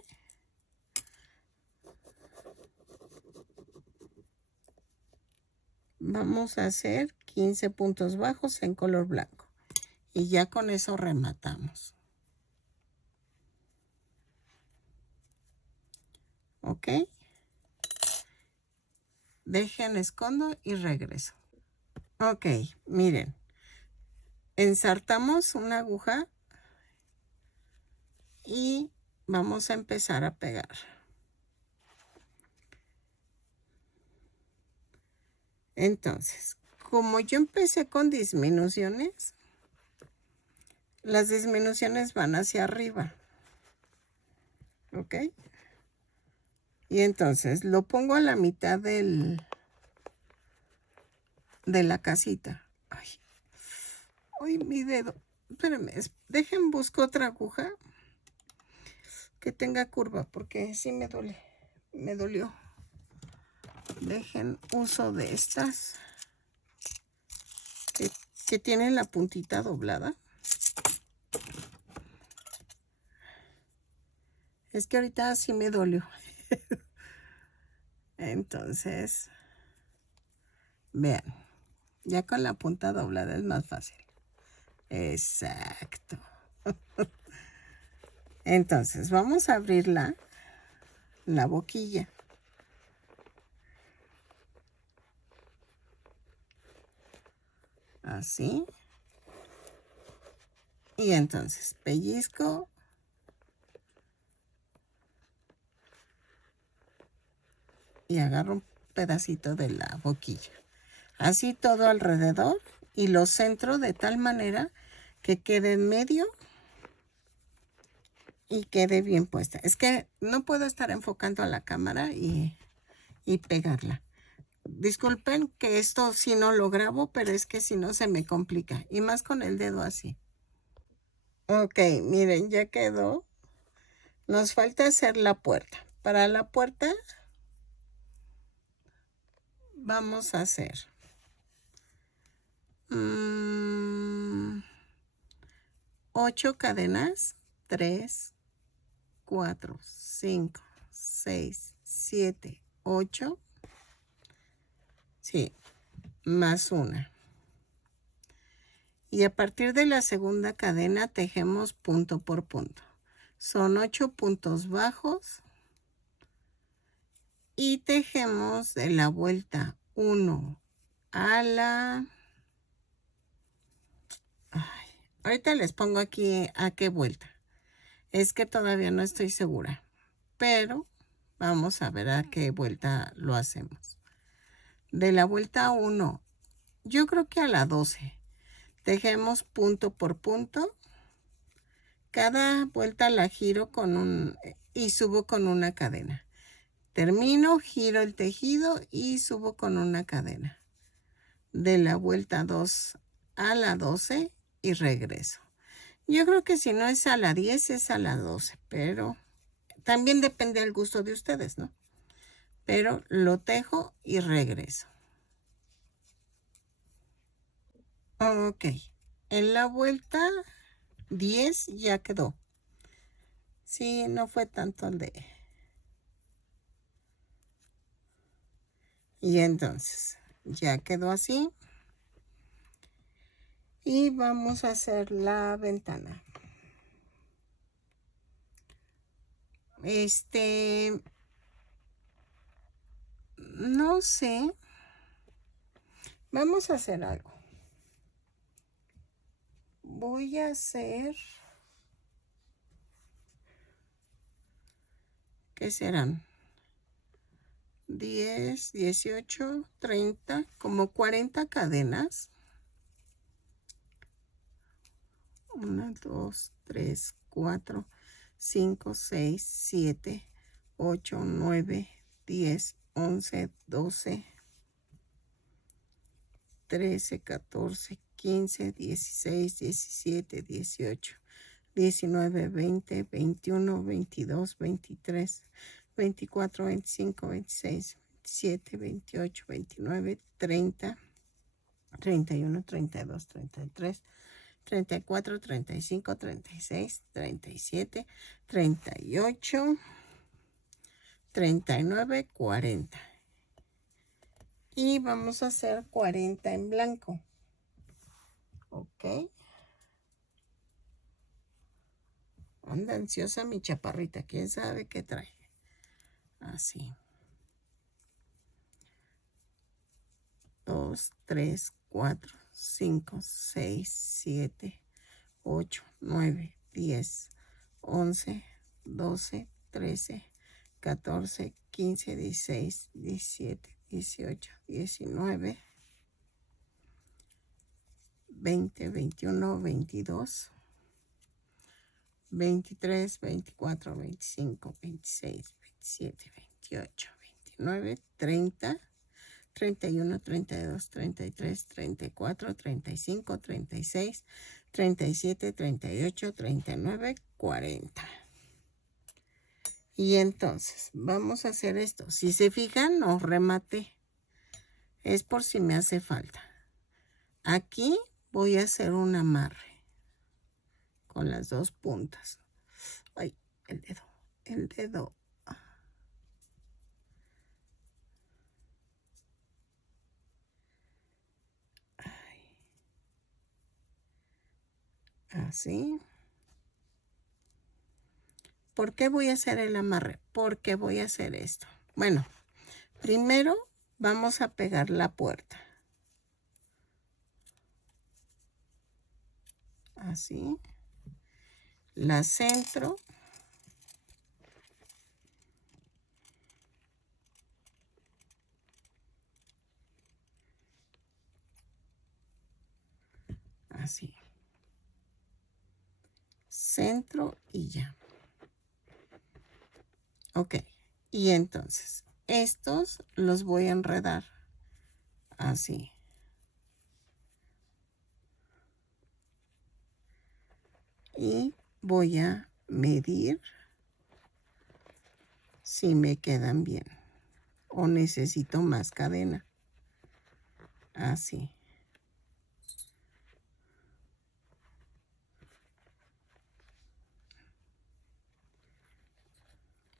vamos a hacer 15 puntos bajos en color blanco. Y ya con eso rematamos. ¿Ok? Dejen, escondo y regreso. Ok, miren. Ensartamos una aguja y vamos a empezar a pegar. Entonces, como yo empecé con disminuciones, las disminuciones van hacia arriba. ¿Ok? Y entonces lo pongo a la mitad de la casita. Ay, mi dedo. Espérenme, dejen busco otra aguja que tenga curva porque sí me duele. Me dolió. Dejen uso de estas que tienen la puntita doblada. Es que ahorita sí me dolió. Entonces, vean, ya con la punta doblada es más fácil. Exacto. Entonces, vamos a abrir la boquilla. Así. Y entonces, pellizco. Y agarro un pedacito de la boquilla. Así todo alrededor y lo centro de tal manera que quede en medio y quede bien puesta. Es que no puedo estar enfocando a la cámara y pegarla. Disculpen que esto sí no lo grabo, pero es que si no se me complica. Y más con el dedo así. Ok, miren, ya quedó. Nos falta hacer la puerta. Para la puerta vamos a hacer 8 cadenas. 3, 4, 5, 6, 7, 8. Sí, más una. Y a partir de la segunda cadena tejemos punto por punto. Son 8 puntos bajos. Y tejemos de la vuelta 1 a la... Ay, ahorita les pongo aquí a qué vuelta. Es que todavía no estoy segura. Pero vamos a ver a qué vuelta lo hacemos. De la vuelta 1, yo creo que a la 12. Tejemos punto por punto. Cada vuelta la giro y subo con una cadena. Termino, giro el tejido y subo con una cadena. De la vuelta 2 a la 12 y regreso. Yo creo que si no es a la 10 es a la 12, pero también depende del gusto de ustedes, ¿no? Pero lo tejo y regreso. Ok, en la vuelta 10 ya quedó. Sí, no fue tanto el de... Y entonces, ya quedó así. Y vamos a hacer la ventana. no sé. Vamos a hacer algo. Voy a hacer... ¿Qué serán? 10, 18, 30, como 40 cadenas. 1, 2, 3, 4, 5, 6, 7, 8, 9, 10, 11, 12, 13, 14, 15, 16, 17, 18, 19, 20, 21, 22, 23, 24, 25, 26, 27, 28, 29, 30, 31, 32, 33, 34, 35, 36, 37, 38, 39, 40. Y vamos a hacer 40 en blanco. Ok. Anda ansiosa mi chaparrita. ¿Quién sabe qué trae? Así. 2, 3, 4, 5, 6, 7, 8, 9, 10, 11, 12, 13, 14, 15, 16, 17, 18, 19, 20, 21, 22, 23, 24, 25, 26, 27, 28, 29, 30, 31, 32, 33, 34, 35, 36, 37, 38, 39, 40. Y entonces, vamos a hacer esto. Si se fijan, no rematé. Es por si me hace falta. Aquí voy a hacer un amarre con las dos puntas. Ay, el dedo, el dedo. Ay. Así. ¿Por qué voy a hacer el amarre? Porque voy a hacer esto. Bueno, primero vamos a pegar la puerta. Así. La centro. Así. Centro y ya. Ok. Y entonces, estos los voy a enredar. Así. Y voy a medir si me quedan bien o necesito más cadena. Así.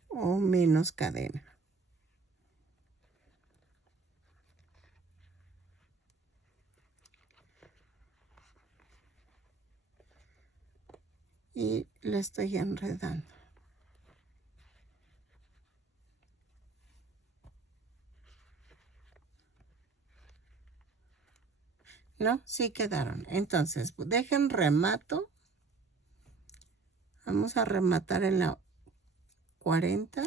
O menos cadena. Y la estoy enredando. ¿No? Sí quedaron. Entonces, dejen remato. Vamos a rematar en la 40.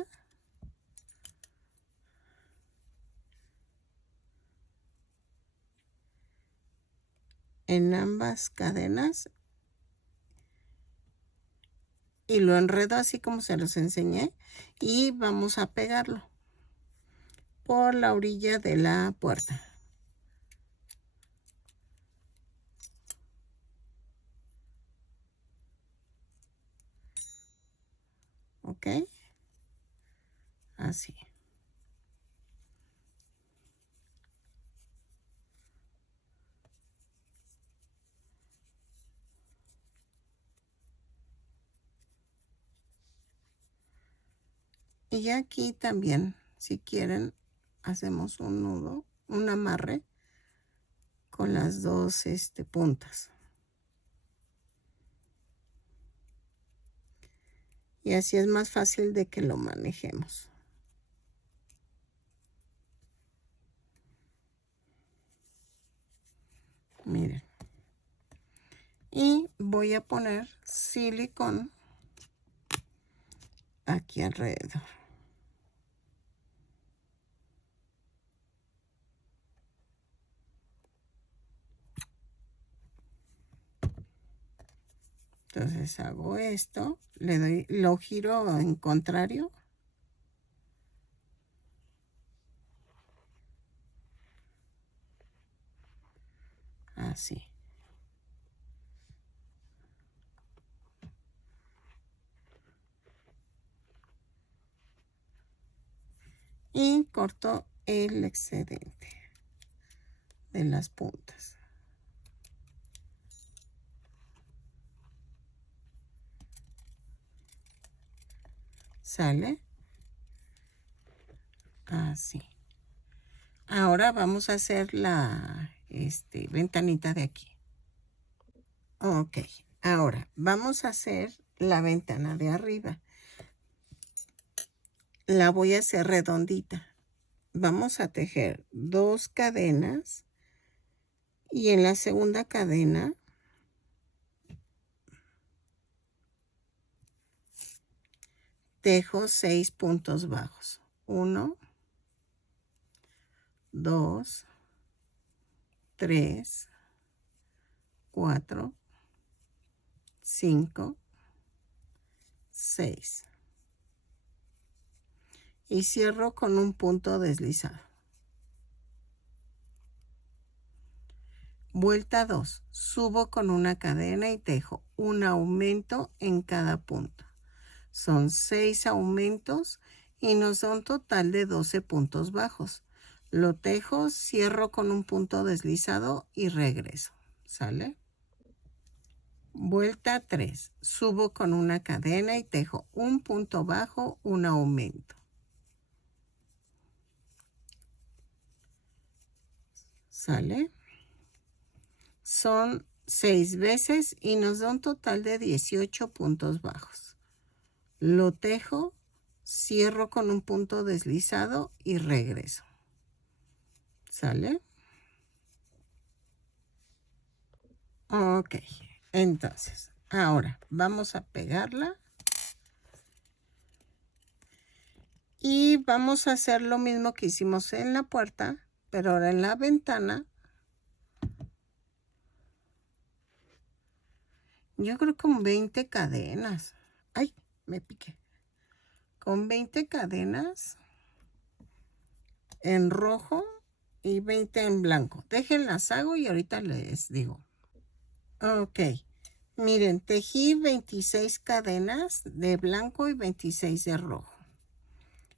En ambas cadenas. Y lo enredo así como se los enseñé. Y vamos a pegarlo por la orilla de la puerta. ¿Ok? Así. Y aquí también, si quieren, hacemos un nudo, un amarre con las dos puntas. Y así es más fácil de que lo manejemos. Miren. Y voy a poner silicón aquí alrededor. Entonces hago esto, le doy, lo giro en contrario. Así. Y corto el excedente de las puntas. ¿Sale? Así. Ahora vamos a hacer la ventanita de aquí. Ok. Ahora vamos a hacer la ventana de arriba. La voy a hacer redondita. Vamos a tejer 2 cadenas y en la segunda cadena tejo 6 puntos bajos. 1, 2, 3, 4, 5, 6. Y cierro con un punto deslizado. Vuelta 2. Subo con una cadena y tejo un aumento en cada punto. Son 6 aumentos y nos da un total de 12 puntos bajos. Lo tejo, cierro con un punto deslizado y regreso. ¿Sale? Vuelta 3. Subo con una cadena y tejo un punto bajo, un aumento. ¿Sale? Son 6 veces y nos da un total de 18 puntos bajos. Lo tejo, cierro con un punto deslizado y regreso. ¿Sale? Ok, entonces, ahora vamos a pegarla. Y vamos a hacer lo mismo que hicimos en la puerta, pero ahora en la ventana. Yo creo con 20 cadenas. Ay, me piqué. Con 20 cadenas en rojo y 20 en blanco. Déjenlas hago y ahorita les digo. Ok, miren, tejí 26 cadenas de blanco y 26 de rojo.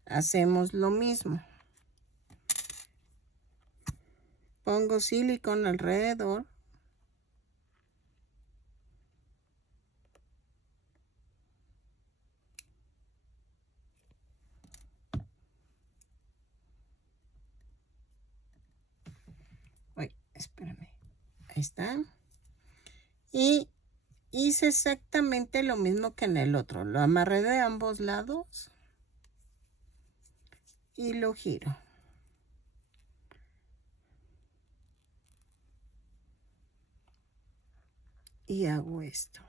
Hacemos lo mismo. Pongo silicón alrededor. Uy, espérame. Ahí está. Y hice exactamente lo mismo que en el otro. Lo amarré de ambos lados y lo giro. Y hago esto.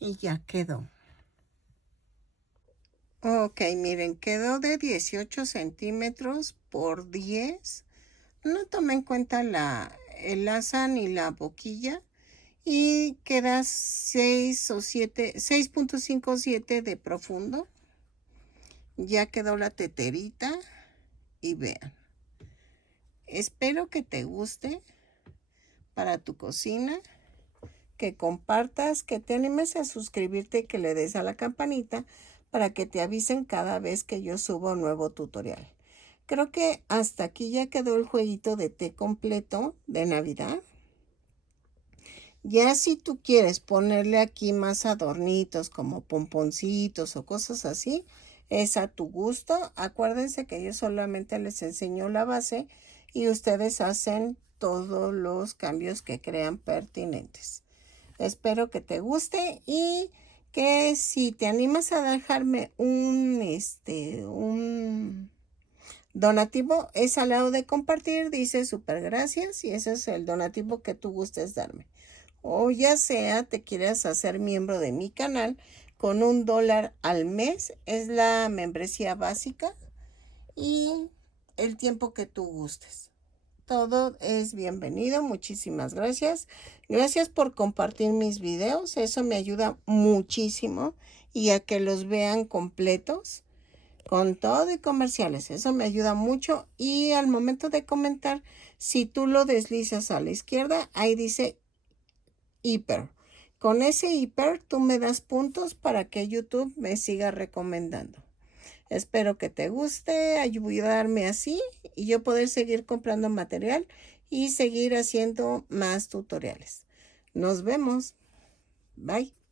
Y ya quedó. Ok, miren, quedó de 18 centímetros por 10. No tomé en cuenta el asa ni la boquilla. Y queda 6 o 7, 6.57 de profundo. Ya quedó la teterita. Y vean. Espero que te guste para tu cocina. Que compartas, que te animes a suscribirte y que le des a la campanita para que te avisen cada vez que yo subo un nuevo tutorial. Creo que hasta aquí ya quedó el jueguito de té completo de Navidad. Ya si tú quieres ponerle aquí más adornitos como pomponcitos o cosas así, es a tu gusto. Acuérdense que yo solamente les enseño la base y ustedes hacen todos los cambios que crean pertinentes. Espero que te guste y que si te animas a dejarme un donativo, es al lado de compartir, dice súper gracias y ese es el donativo que tú gustes darme. O ya sea te quieras hacer miembro de mi canal con $1 al mes, es la membresía básica y el tiempo que tú gustes. Todo es bienvenido, muchísimas gracias. Gracias por compartir mis videos, eso me ayuda muchísimo y a que los vean completos con todo y comerciales, eso me ayuda mucho. Y al momento de comentar, si tú lo deslizas a la izquierda, ahí dice hiper. Con ese hiper tú me das puntos para que YouTube me siga recomendando. Espero que te guste ayudarme así y yo poder seguir comprando material y seguir haciendo más tutoriales. Nos vemos. Bye.